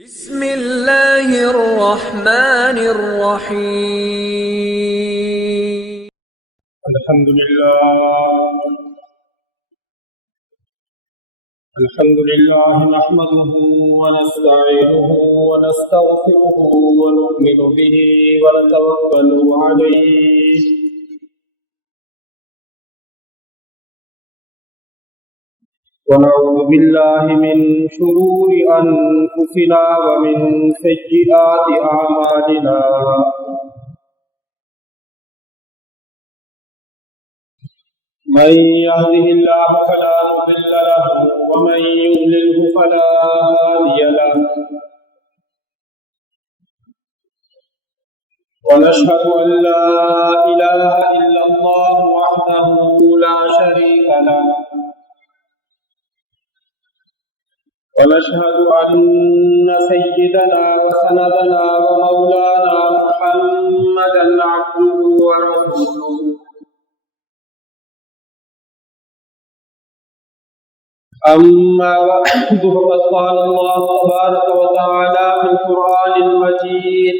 بسم اللہ الرحمن الرحیم الحمد لله نحمده ونستعينه ونستغفره ونؤمن به ونتوكل عليه ونعوذ بالله من شرور أنفسنا ومن سيئات أعمالنا من يهده الله فلا مضل له ومن يضلله فلا هادي له ونشهد أن لا إله إلا الله وحده لا شريك له ونشهد أن سيدنا وسندنا ومولانا محمدا عبده ورسوله أما بعد فقد قال الله تبارك وتعالى في القرآن المجيد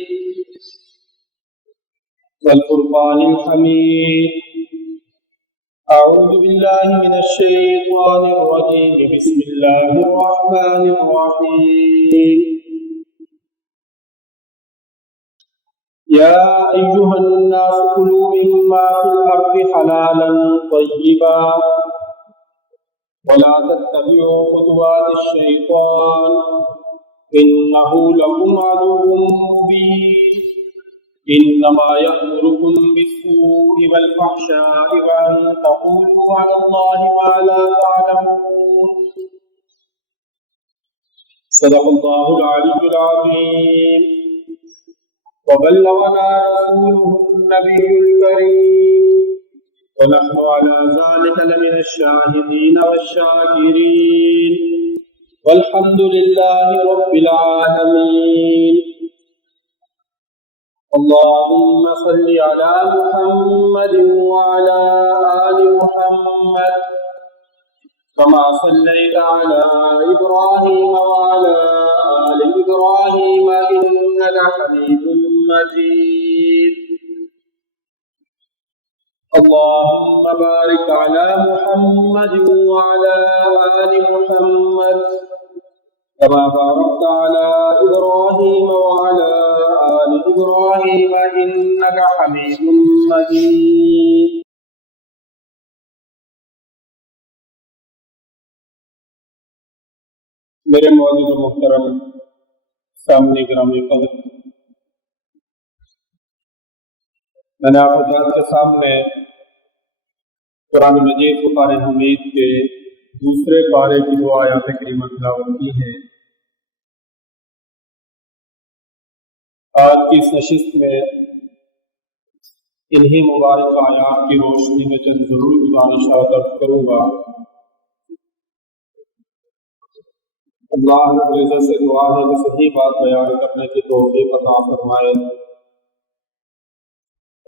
والفرقان الحميد أعوذ بالله من الشيطان الرجيم بسم الله الرحمن الرحيم يا أيها الناس كلوا مما في الأرض حلالا طيبا ولا تتبعوا خطوات الشيطان إنه لكم عدو مبين إنما يأمركم بالسوء والفحشاء وأن تقولوا على الله ما لا تعلمون صدق الله العلي العظيم وبلغنا رسوله النبي الكريم ونحن على ذلك لمن الشاهدين والشاكرين والحمد لله رب العالمين اللهم صل على محمد وعلى آل محمد كما صليت على إبراهيم وعلى آل إبراهيم إنك حميد مجيد اللهم بارك على محمد وعلى آل محمد كما باركت على إبراهيم وعلى آل إبراهيم إنك حميد مجيد میرے معزز و محترم سامنے گرامی قدر، میں نے آپ حضرات کے سامنے قرآن مجید فقار حمید کے دوسرے پارے کی دو آیات کریمہ تلاوت کی ہیں۔ آج کی اس نشست میں انہی مبارک آیات کی روشنی میں چند ضرور گزارشات عرض کروں گا۔ اللہ رب العزت سے دعا ہے کہ صحیح بات بیان کرنے کی توفیق عطا فرمائے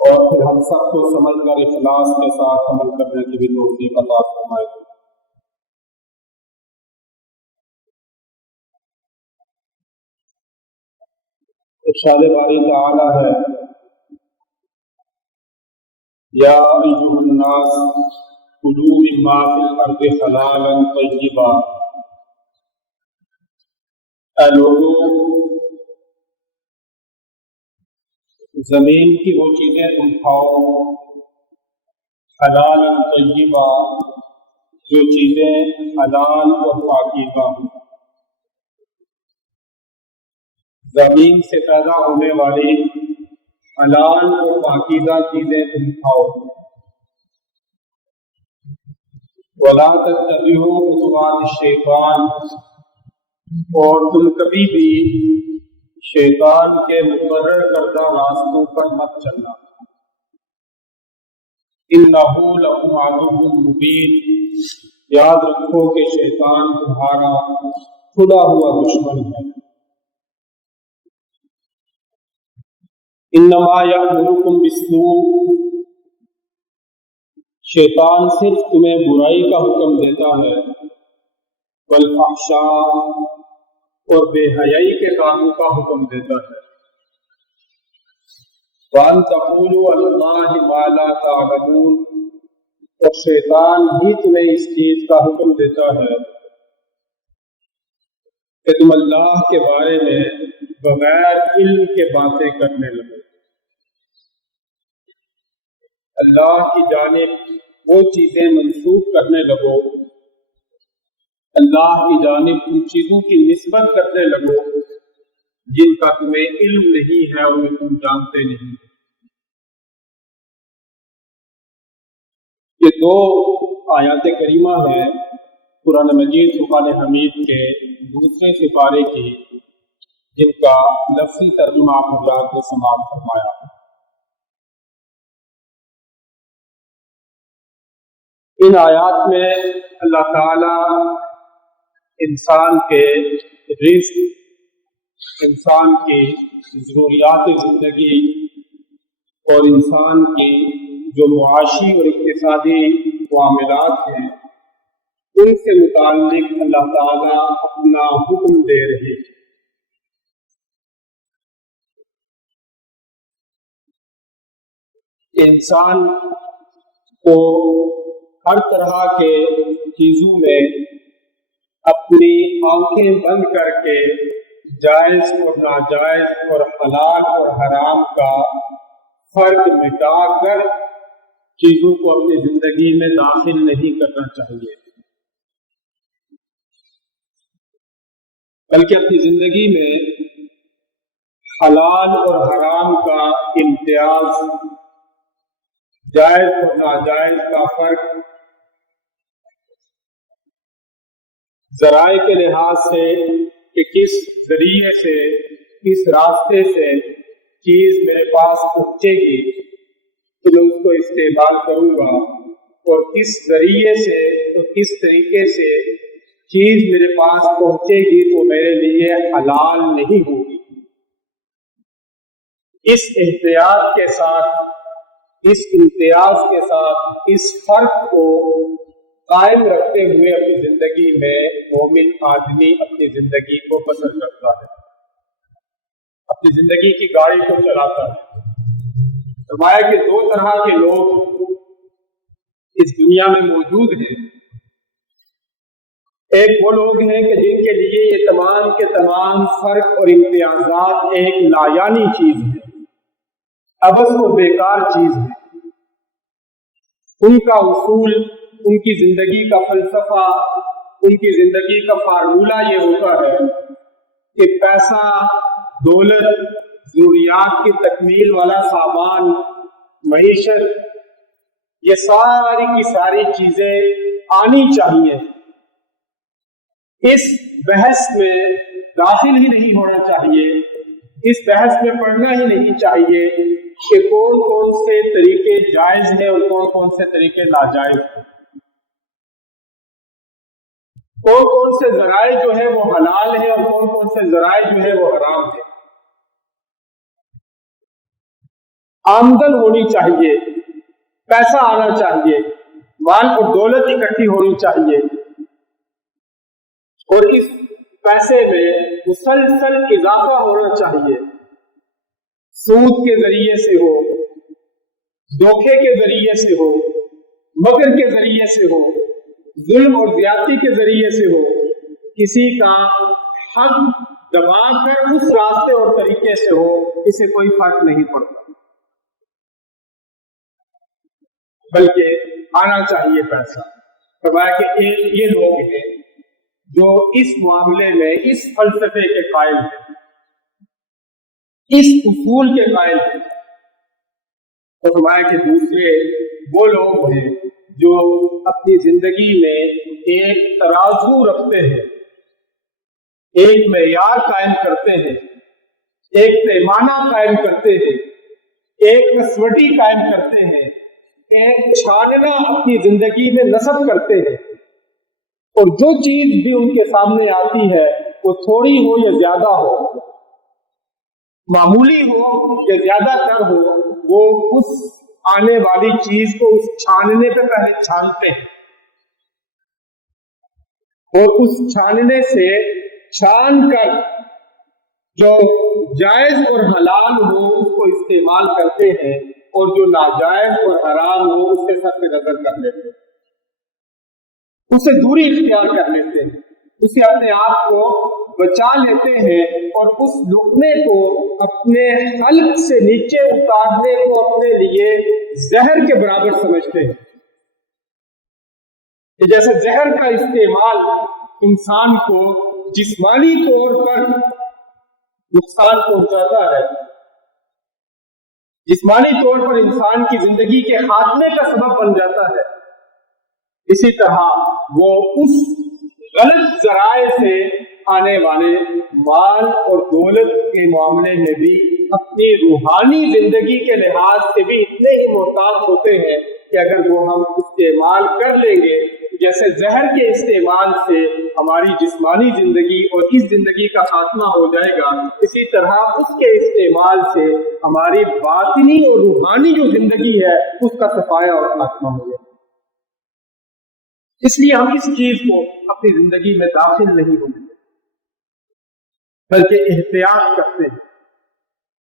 اور پھر ہم سب کو سمجھ کر اخلاص کے ساتھ عمل کرنے کی بھی توفیق عطا فرمائے۔ ارشاد باری تعالی ہے، یا ایھا الناس کلوا مما فی الارض حلالا طیبا، اے لوگو زمین کی وہ چیزیں تم کھاؤ حلال طیبہ، جو چیزیں حلال اور پاکیزہ ہوں۔ زمین سے پیدا ہونے والی حلال اور پاکیزہ چیزیں تم کھاؤ۔ ولا تتبعوا خطوات الشیطان، اور تم کبھی بھی شیطان کے مقرر کردہ راستوں پر مت چلنا۔ انہ لکم عدو مبین، یاد رکھو کہ شیطان تمہارا کھلا ہوا دشمن ہے۔ انما یأمرکم بالسوء، شیطان صرف تمہیں برائی کا حکم دیتا ہے، والفحشاء، اور بے حیائی کے کاموں کا حکم دیتا ہے۔ وَأَن تَقُولُوا عَلَى اللَّهِ مَا لَا تَعْلَمُونَ، اور شیطان بھی تمہیں اس چیز کا حکم دیتا ہے کہ تم اللہ کے بارے میں بغیر علم کے باتیں کرنے لگو، اللہ کی جانب وہ چیزیں منسوخ کرنے لگو، اللہ کی جانب ان چیزوں کی نسبت کرنے لگو جن کا تمہیں علم نہیں ہے اور تم جانتے نہیں۔ یہ دو آیات کریمہ ہیں قرآن مجید فرقان حمید کے دوسرے سپارے کی، جن کا لفظی ترجمہ آپ حضرات نے سماعت فرمایا۔ ان آیات میں اللہ تعالی انسان کے رزق، انسان کی ضروریات زندگی اور انسان کی جو معاشی اور اقتصادی معاملات ہیں ان سے متعلق اللہ تعالی اپنا حکم دے رہے ہیں۔ انسان کو ہر طرح کے چیزوں میں اپنی آنکھیں بند کر کے جائز اور ناجائز اور حلال اور حرام کا فرق مٹا کر چیزوں کو اپنی زندگی میں داخل نہیں کرنا چاہیے، بلکہ اپنی زندگی میں حلال اور حرام کا امتیاز، جائز اور ناجائز کا فرق ذرائع کے لحاظ سے کہ کس ذریعے سے، کس راستے سے چیز میرے پاس پہنچے گی تو میں اس کو استعمال کروں گا، اور کس ذریعے سے اور کس طریقے سے چیز میرے پاس پہنچے گی تو میرے لیے حلال نہیں ہوگی۔ اس احتیاط کے ساتھ، اس امتیاز کے ساتھ، اس فرق کو قائم رکھتے ہوئے اپنی زندگی میں مومن آدمی اپنی زندگی کو بسر کرتا ہے، اپنی زندگی کی گاڑی کو چلاتا ہے۔ فرمایا کہ دو طرح کے لوگ اس دنیا میں موجود ہیں۔ ایک وہ لوگ ہیں کہ جن کے لیے یہ تمام کے تمام فرق اور امتیازات ایک لایانی چیز ہے، عبث و بیکار چیز ہے۔ ان کا اصول، ان کی زندگی کا فلسفہ، ان کی زندگی کا فارمولہ یہ ہوتا ہے کہ پیسہ، دولت، ضروریات کی تکمیل والا سامان، معیشت، یہ ساری کی ساری چیزیں آنی چاہیے۔ اس بحث میں داخل ہی نہیں ہونا چاہیے، اس بحث میں پڑھنا ہی نہیں چاہیے کہ کون کون سے طریقے جائز ہیں اور کون کون سے طریقے ناجائز ہیں، کون کون سے ذرائع جو ہے وہ حلال ہیں اور کون کون سے ذرائع جو ہے وہ حرام ہیں۔ آمدن ہونی چاہیے، پیسہ آنا چاہیے، مال اور دولت اکٹھی ہونی چاہیے، اور اس پیسے میں مسلسل اضافہ ہونا چاہیے۔ سود کے ذریعے سے ہو، دھوکے کے ذریعے سے ہو، مکر کے ذریعے سے ہو، ظلم اور زیادتی کے ذریعے سے ہو، کسی کا حق دبا کر اس راستے اور طریقے سے ہو، اسے کوئی فرق نہیں پڑتا، بلکہ آنا چاہیے پیسہ۔ فرمایا کہ یہ لوگ ہیں جو اس معاملے میں اس فلسفے کے قائل ہیں، اس اصول کے قائل ہیں۔ اور فرمایا کہ دوسرے وہ لوگ ہیں جو اپنی زندگی میں ایک ترازو رکھتے ہیں، ایک معیار قائم کرتے ہیں، ایک پیمانہ قائم کرتے ہیں، ایک کسوٹی قائم کرتے ہیں، ایک چھاننا اپنی زندگی میں نصب کرتے ہیں، اور جو چیز بھی ان کے سامنے آتی ہے وہ تھوڑی ہو یا زیادہ ہو، معمولی ہو یا زیادہ تر ہو، وہ اس آنے والی چیز کو اس چھاننے پہ پہلے چھانتے ہیں، اور اس چھاننے سے چھان کر جو جائز اور حلال ہو اس کو استعمال کرتے ہیں اور جو ناجائز اور حرام ہو اس کے سب سے نظر کر لیتے ہیں، اسے دوری اختیار کر لیتے ہیں، اسے اپنے آپ کو بچا لیتے ہیں اور اس لقمے کو اپنے حلق سے نیچے اتارنے کو اپنے لیے زہر کے برابر سمجھتے ہیں کہ جیسے زہر کا استعمال انسان کو جسمانی طور پر نقصان پہنچاتا ہے، جسمانی طور پر انسان کی زندگی کے خاتمے کا سبب بن جاتا ہے، اسی طرح وہ اس غلط ذرائع سے آنے والے مال اور دولت کے معاملے میں بھی اپنی روحانی زندگی کے لحاظ سے بھی اتنے ہی محتاط ہوتے ہیں کہ اگر وہ ہم استعمال کر لیں گے، جیسے زہر کے استعمال سے ہماری جسمانی زندگی اور اس زندگی کا خاتمہ ہو جائے گا، اسی طرح اس کے استعمال سے ہماری باطنی اور روحانی جو زندگی ہے اس کا صفایا اور خاتمہ ہو جائے گا۔ اس لیے ہم اس چیز کو اپنی زندگی میں داخل نہیں ہوتے بلکہ احتیاط کرتے ہیں،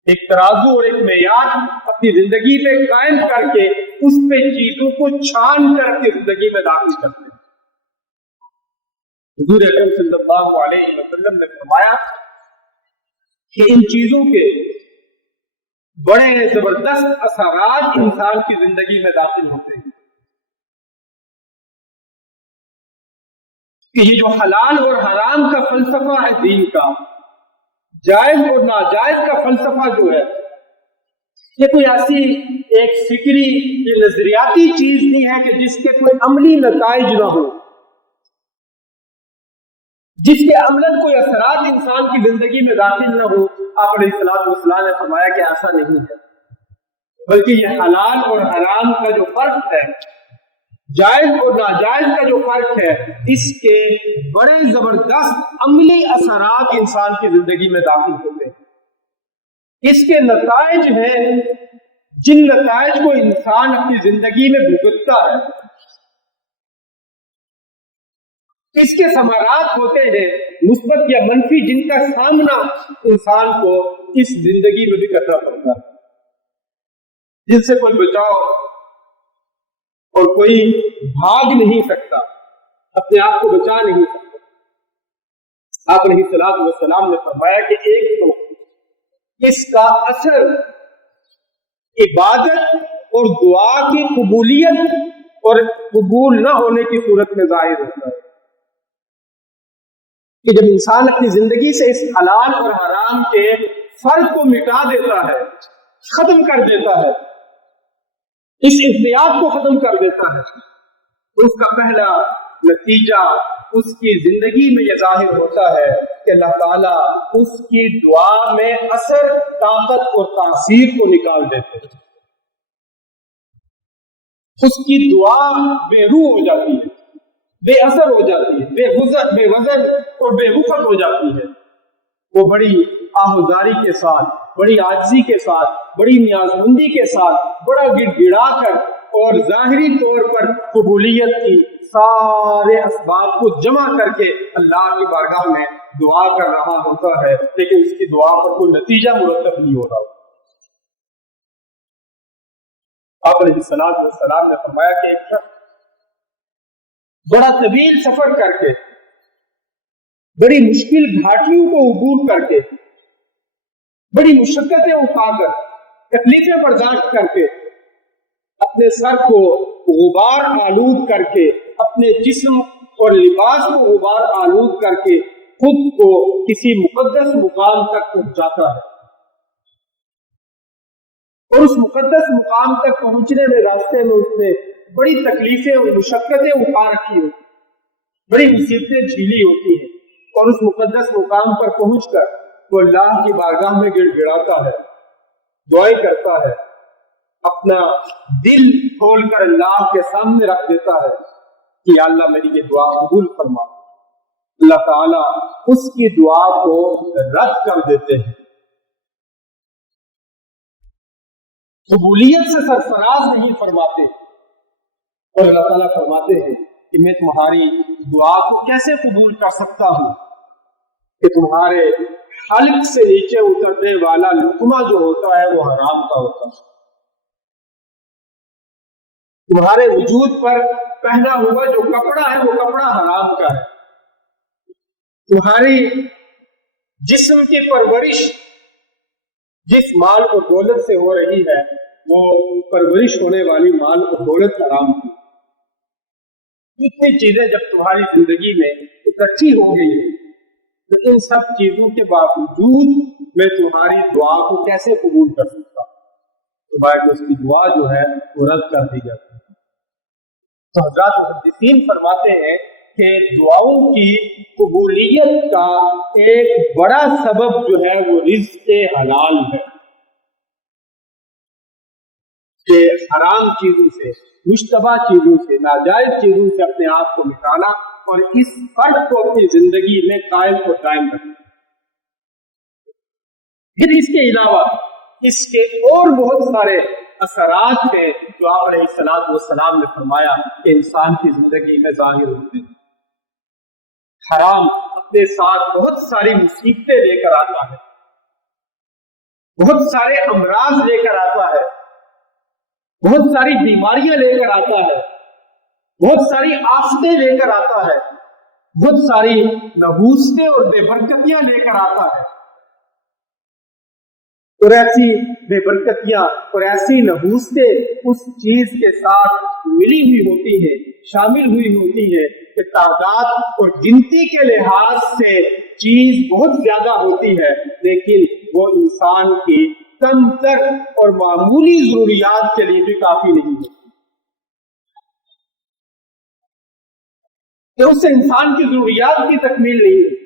ایک ترازو اور ایک معیار اپنی زندگی میں قائم کر کے اس پہ چیزوں کو چھان کر اپنی زندگی میں داخل کرتے ہیں۔ حضور اکرم صلی اللہ علیہ وسلم نے فرمایا کہ ان چیزوں کے بڑے زبردست اثرات انسان کی زندگی میں داخل ہوتے ہیں کہ یہ جو حلال اور حرام کا فلسفہ ہے دین کا، جائز اور ناجائز کا فلسفہ جو ہے، یہ کوئی ایسی ایک فکری یا نظریاتی چیز نہیں ہے کہ جس کے کوئی عملی نتائج نہ ہو، جس کے عملاً کوئی اثرات انسان کی زندگی میں داخل نہ ہو۔ آپ علیہ الصلوۃ والسلام نے فرمایا کہ ایسا نہیں ہے، بلکہ یہ حلال اور حرام کا جو فرق ہے، جائز اور ناجائز کا جو فرق ہے، اس کے بڑے زبردست عملی اثرات انسان کی زندگی میں داخل ہوتے ہیں۔ اس کے نتائج ہیں جن نتائج کو انسان اپنی زندگی میں بھگتتا ہے، اس کے ثمرات ہوتے ہیں مثبت یا منفی، جن کا سامنا انسان کو اس زندگی میں بھی کرنا پڑتا ہے، جن سے کوئی بچاؤ اور کوئی بھاگ نہیں سکتا، اپنے آپ کو بچا نہیں سکتا۔ آپ علیہ الصلوۃ والسلام نے فرمایا کہ ایک تو اس کا اثر عبادت اور دعا کی قبولیت اور قبول نہ ہونے کی صورت میں ظاہر ہوتا ہے کہ جب انسان اپنی زندگی سے اس حلال اور حرام کے فرق کو مٹا دیتا ہے، ختم کر دیتا ہے، اس احتیاط کو ختم کر دیتا ہے، تو اس کا پہلا نتیجہ اس کی زندگی میں یہ ظاہر ہوتا ہے کہ اللہ تعالیٰ اس کی دعا میں اثر، طاقت اور تاثیر کو نکال دیتے ہیں۔ اس کی دعا بے روح ہو جاتی ہے، بے اثر ہو جاتی ہے، بے وزن اور بے وقت ہو جاتی ہے۔ وہ بڑی آہوزاری کے ساتھ، بڑی عاجزی کے ساتھ، بڑی نیازمندی کے ساتھ، بڑا گڑ گڑا کر اور ظاہری طور پر قبولیت کی سارے اسباب کو جمع کر کے اللہ کی بارگاہ میں دعا کر رہا ہوتا ہے، لیکن اس کی دعا پر کوئی نتیجہ مرتب نہیں ہو رہا۔ آپ علیہ الصلوۃ والسلام نے فرمایا کہ ایک شخص بڑا طویل سفر کر کے، بڑی مشکل گھاٹیوں کو عبور کر کے، بڑی مشقتیں اٹھا کر، تکلیفیں برداشت کر کے، اپنے سر کو غبار آلود کر کے، اپنے جسم اور لباس کو غبار آلود کر کے خود کو کسی مقدس مقام تک پہنچاتا ہے، اور اس مقدس مقام تک پہنچنے میں راستے میں اس نے بڑی تکلیفیں اور مشقتیں اٹھا رکھی ہوتی، بڑی مصیبتیں جھیلی ہوتی ہیں، اور اس مقدس مقام پر پہنچ کر وہ اللہ کی بارگاہ میں گڑ گڑاتا ہے، دعائیں کرتا ہے، اپنا دل کھول کر اللہ کے سامنے رکھ دیتا ہے کہ یا اللہ میری یہ دعا قبول فرما۔ اللہ تعالیٰ اس کی دعا کو رد کر دیتے ہیں، قبولیت سے سرفراز نہیں فرماتے، اور اللہ تعالیٰ فرماتے ہیں کہ میں تمہاری دعا کو کیسے قبول کر سکتا ہوں؟ کہ تمہارے حلق سے نیچے اترنے والا لقمہ جو ہوتا ہے وہ حرام کا ہوتا ہے، تمہارے وجود پر پہنا ہوا جو کپڑا ہے وہ کپڑا حرام کا ہے، تمہاری جسم کی پرورش جس مال اور دولت سے ہو رہی ہے وہ پرورش ہونے والی مال اور دولت حرام کی۔ اتنی چیزیں جب تمہاری زندگی میں اکٹھی ہو گئی ہے تو ان سب چیزوں کے باوجود میں تمہاری دعا کو کیسے قبول کر سکتا ہوں؟ تو باقی اس کی دعا جو ہے وہ رد کر دی جاتی ہے۔ تو حضرات محدثین فرماتے ہیں کہ دعاؤں کی قبولیت کا ایک بڑا سبب جو ہے وہ رزق حلال ہے، کہ حرام چیزوں سے، مشتبہ چیزوں سے، ناجائز چیزوں سے اپنے آپ کو مٹانا اور اس فرد کو اپنی زندگی میں قائم اور قائم رکھنا۔ پھر اس کے علاوہ اس کے اور بہت سارے اثرات ہیں جو آپ علیہ الصلوۃ والسلام نے فرمایا کہ انسان کی زندگی میں ظاہر ہوتے ہیں۔ حرام اپنے ساتھ بہت ساری مصیبتیں لے کر آتا ہے، بہت سارے امراض لے کر آتا ہے، بہت ساری بیماریاں لے کر آتا ہے، بہت ساری آفتیں لے کر آتا ہے، بہت ساری نحوستیں اور بے برکتیاں لے کر آتا ہے، اور ایسی بے برکتیاں اور ایسی نحوستیں اس چیز کے ساتھ ملی ہوئی ہوتی ہیں، شامل ہوئی ہوتی ہیں کہ تعداد اور گنتی کے لحاظ سے چیز بہت زیادہ ہوتی ہے، لیکن وہ انسان کی کم تر اور معمولی ضروریات کے لیے بھی کافی نہیں ہوتی، کہ اس سے انسان کی ضروریات کی تکمیل نہیں ہوتی،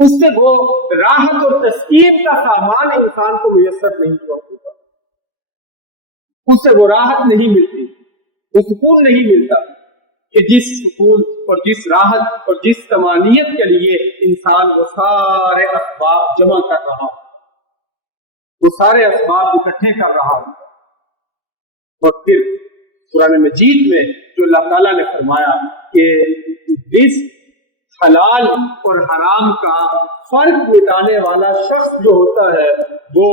اس سے وہ راحت اور تسکین کا سامان انسان کو میسر نہیں ہوتا، اس سے وہ راحت نہیں ملتی، وہ سکون نہیں ملتا کہ جس سکون اور جس راحت اور جس طمانینت کے لیے انسان وہ سارے اسباب جمع کر رہا ہو، وہ سارے اسباب اکٹھے کر رہا ہو۔ اور پھر قرآن مجید میں جو اللہ تعالیٰ نے فرمایا کہ رزق حلال اور حرام کا فرق مٹانے والا شخص جو ہوتا ہے وہ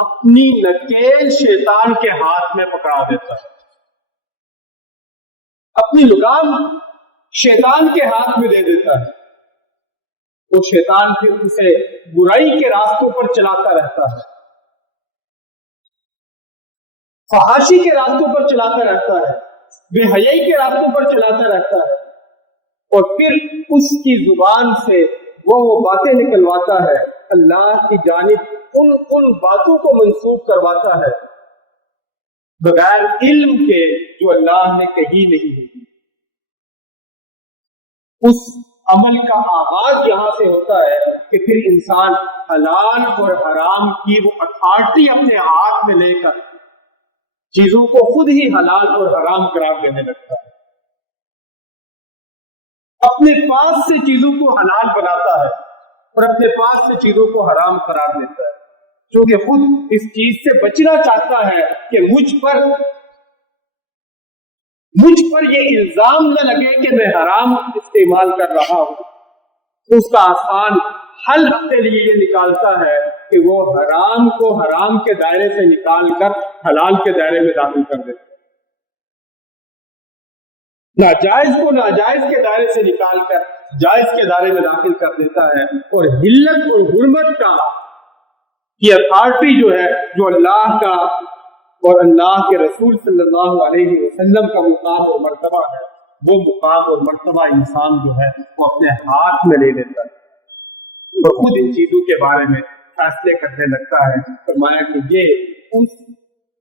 اپنی نکیل شیطان کے ہاتھ میں پکڑا دیتا ہے، اپنی لگام شیطان کے ہاتھ میں دے دیتا ہے، وہ شیطان پھر اسے برائی کے راستوں پر چلاتا رہتا ہے، فحاشی کے راستوں پر چلاتا رہتا ہے، بے حیائی کے راستوں پر چلاتا رہتا ہے، اور پھر اس کی زبان سے وہ باتیں نکلواتا ہے، اللہ کی جانب ان باتوں کو منسوب کرواتا ہے بغیر علم کے جو اللہ نے کہی نہیں ہے۔ اس عمل کا آغاز یہاں سے ہوتا ہے کہ پھر انسان حلال اور حرام کی وہ اتھارٹی اپنے ہاتھ میں لے کر چیزوں کو خود ہی حلال اور حرام قرار دینے لگتا ہے، اپنے پاس سے چیزوں کو حلال بناتا ہے اور اپنے پاس سے چیزوں کو حرام قرار دیتا ہے، کیونکہ خود اس چیز سے بچنا چاہتا ہے کہ مجھ پر یہ الزام نہ لگے کہ میں حرام استعمال کر رہا ہوں۔ تو اس کا آسان حل اپنے لیے یہ نکالتا ہے کہ وہ حرام کو حرام کے دائرے سے نکال کر حلال کے دائرے میں داخل کر دیتا ہے، ناجائز کو ناجائز کے دائرے سے نکال کر جائز کے دائرے میں داخل کر دیتا ہے، اور حلت اور حرمت کا یہ اتھارٹی جو ہے جو اللہ کا اور اللہ کے رسول صلی اللہ علیہ وسلم کا مقام اور مرتبہ ہے، وہ مقام اور مرتبہ انسان جو ہے وہ اپنے ہاتھ میں لے لیتا ہے اور خود ان چیزوں کے بارے میں فیصلے کرنے لگتا ہے۔ فرمایا کہ یہ اس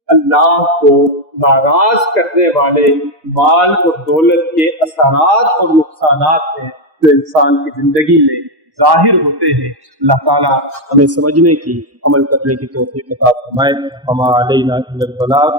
اللہ کو ناراض کرنے والے مال اور دولت کے اثرات اور نقصانات ہیں جو انسان کی زندگی میں ظاہر ہوتے ہیں۔ اللہ تعالیٰ ہمیں سمجھنے کی، عمل کرنے کی توفیق عطا فرمائے۔ وما علینا الا البلاغ۔